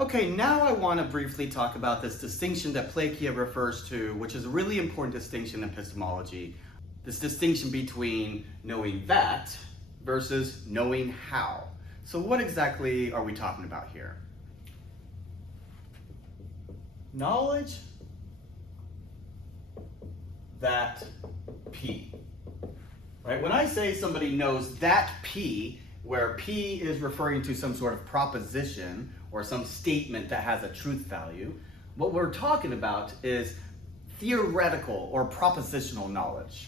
Okay, now I want to briefly talk about this distinction that Plakia refers to, which is a really important distinction in epistemology. This distinction between knowing that versus knowing how. So what exactly are we talking about here? Knowledge that P. Right? When I say somebody knows that P, where P is referring to some sort of proposition or some statement that has a truth value, what we're talking about is theoretical or propositional knowledge.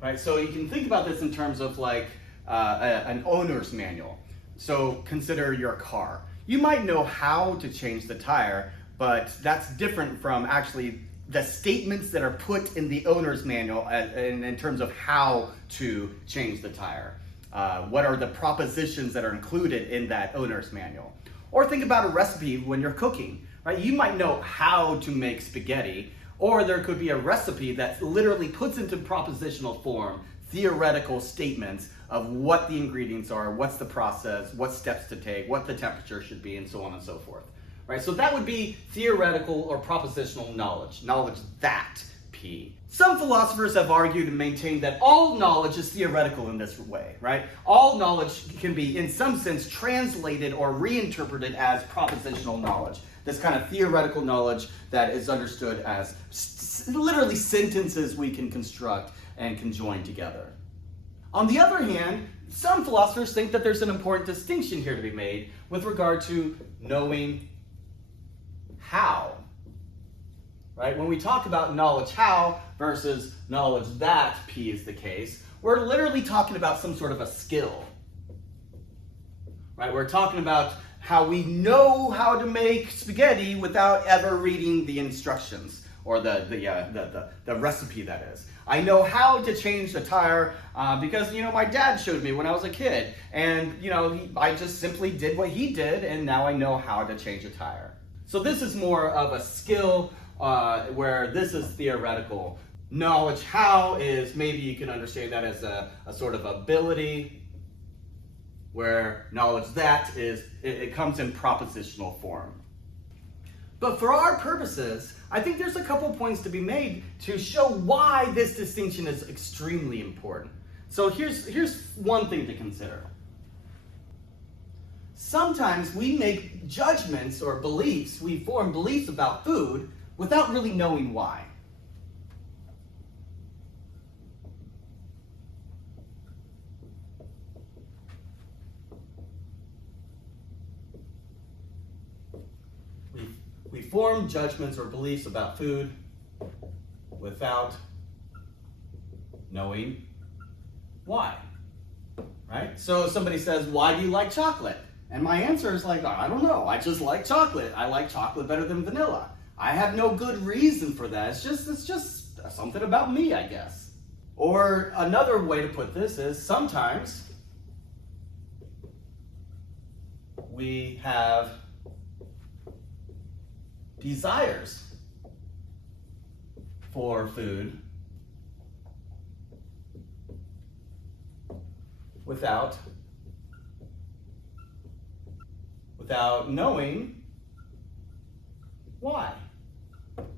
Right? So you can think about this in terms of like an owner's manual. So consider your car. You might know how to change the tire, but that's different from actually the statements that are put in the owner's manual in terms of how to change the tire. What are the propositions that are included in that owner's manual? Or think about a recipe when you're cooking, right? You might know how to make spaghetti, or there could be a recipe that literally puts into propositional form theoretical statements of what the ingredients are, what's the process, what steps to take, what the temperature should be, and so on and so forth. Right? So that would be theoretical or propositional knowledge, knowledge that P. Some philosophers have argued and maintained that all knowledge is theoretical in this way, right? All knowledge can be, in some sense, translated or reinterpreted as propositional knowledge. This kind of theoretical knowledge that is understood as literally sentences we can construct and conjoin together. On the other hand, some philosophers think that there's an important distinction here to be made with regard to knowing how. Right? When we talk about knowledge how versus knowledge that P is the case, we're literally talking about some sort of a skill. Right? We're talking about how we know how to make spaghetti without ever reading the instructions or the recipe, that is. I know how to change the tire because, my dad showed me when I was a kid. And, I just simply did what he did, and now I know how to change a tire. So this is more of a skill where this is theoretical. Knowledge how is, maybe you can understand that as a sort of ability, where knowledge that is, it comes in propositional form. But for our purposes, I think there's a couple points to be made to show why this distinction is extremely important. So here's one thing to consider. Sometimes we make judgments or beliefs, we form beliefs about food without really knowing why. We form judgments or beliefs about food without knowing why, right? So somebody says, why do you like chocolate? And my answer is like, I don't know. I just like chocolate. I like chocolate better than vanilla. I have no good reason for that. It's just something about me, I guess. Or another way to put this is sometimes we have desires for food without knowing why.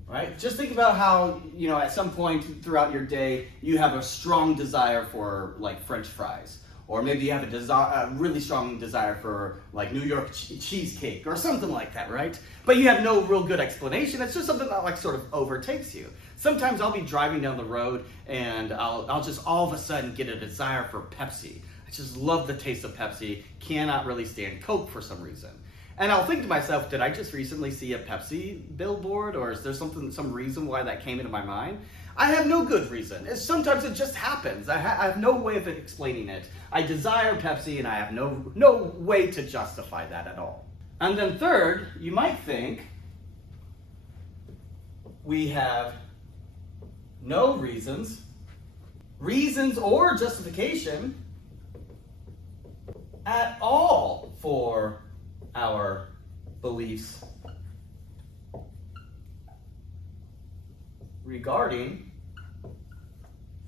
Right? Just think about how, at some point throughout your day, you have a strong desire for like French fries. Or maybe you have a really strong desire for like New York cheesecake or something like that, right? But you have no real good explanation. It's just something that like sort of overtakes you. Sometimes I'll be driving down the road and I'll just all of a sudden get a desire for Pepsi. I just love the taste of Pepsi, cannot really stand Coke for some reason. And I'll think to myself, did I just recently see a Pepsi billboard, or is there some reason why that came into my mind? I have no good reason. Sometimes it just happens. I have no way of explaining it. I desire Pepsi and I have no way to justify that at all. And then third, you might think we have no reasons or justification at all for our beliefs regarding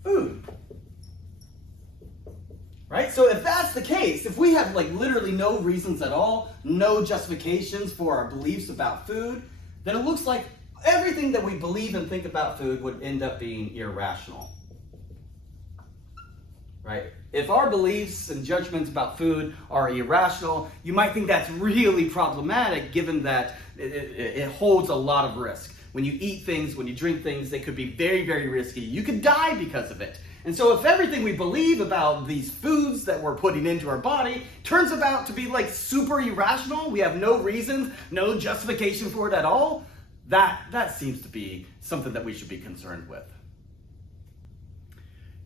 food. Right? So if that's the case, if we have like literally no reasons at all, no justifications for our beliefs about food, then it looks like everything that we believe and think about food would end up being irrational. Right? If our beliefs and judgments about food are irrational, you might think that's really problematic given that it holds a lot of risk. When you eat things, when you drink things, they could be very, very risky. You could die because of it. And so if everything we believe about these foods that we're putting into our body turns out to be like super irrational, we have no reason, no justification for it at all, that seems to be something that we should be concerned with.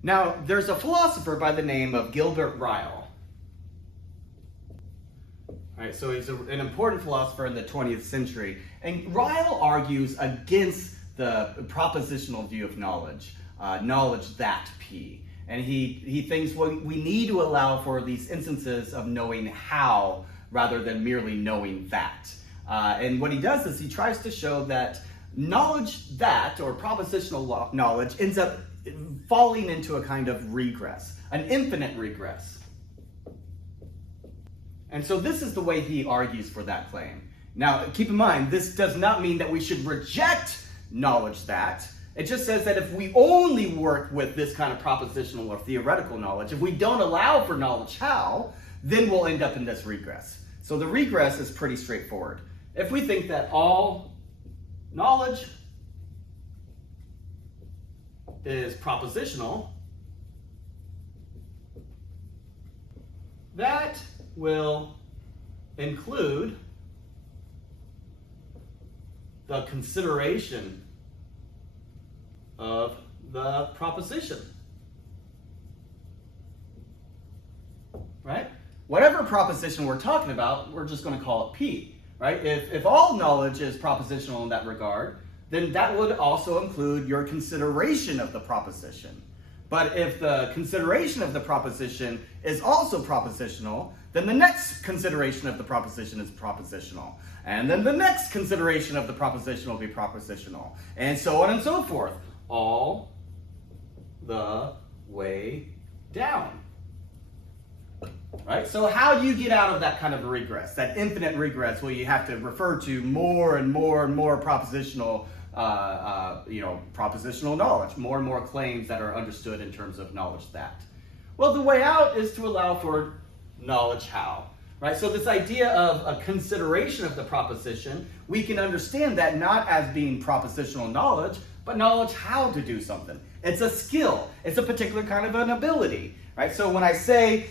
Now, there's a philosopher by the name of Gilbert Ryle. Right, so he's an important philosopher in the 20th century. And Ryle argues against the propositional view of knowledge, knowledge that P. And he thinks we need to allow for these instances of knowing how rather than merely knowing that. And what he does is he tries to show that knowledge that, or propositional knowledge, ends up falling into a kind of regress, an infinite regress. And so this is the way he argues for that claim. Now, keep in mind, this does not mean that we should reject knowledge that. It just says that if we only work with this kind of propositional or theoretical knowledge, if we don't allow for knowledge how, then we'll end up in this regress. So the regress is pretty straightforward. If we think that all knowledge is propositional, that will include the consideration of the proposition. Right? Whatever proposition we're talking about, we're just going to call it P. Right? If all knowledge is propositional in that regard, then that would also include your consideration of the proposition. But if the consideration of the proposition is also propositional, then the next consideration of the proposition is propositional. And then the next consideration of the proposition will be propositional. And so on and so forth. All the way down. Right? So how do you get out of that kind of regress, that infinite regress where you have to refer to more and more and more propositional propositional knowledge, more and more claims that are understood in terms of knowledge that? Well, the way out is to allow for knowledge how, right? So this idea of a consideration of the proposition, we can understand that not as being propositional knowledge, but knowledge how to do something. It's a skill. It's a particular kind of an ability, right? So when I say,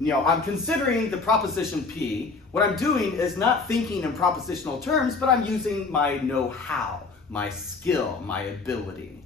I'm considering the proposition P, what I'm doing is not thinking in propositional terms, but I'm using my know-how, my skill, my ability.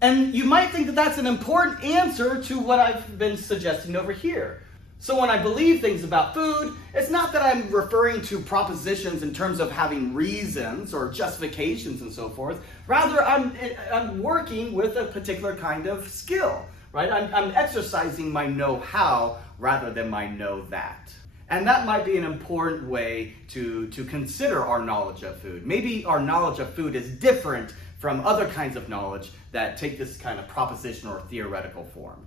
And you might think that that's an important answer to what I've been suggesting over here. So when I believe things about food, it's not that I'm referring to propositions in terms of having reasons or justifications and so forth. Rather, I'm working with a particular kind of skill, right? I'm exercising my know-how rather than my know-that. And that might be an important way to consider our knowledge of food. Maybe our knowledge of food is different from other kinds of knowledge that take this kind of proposition or theoretical form.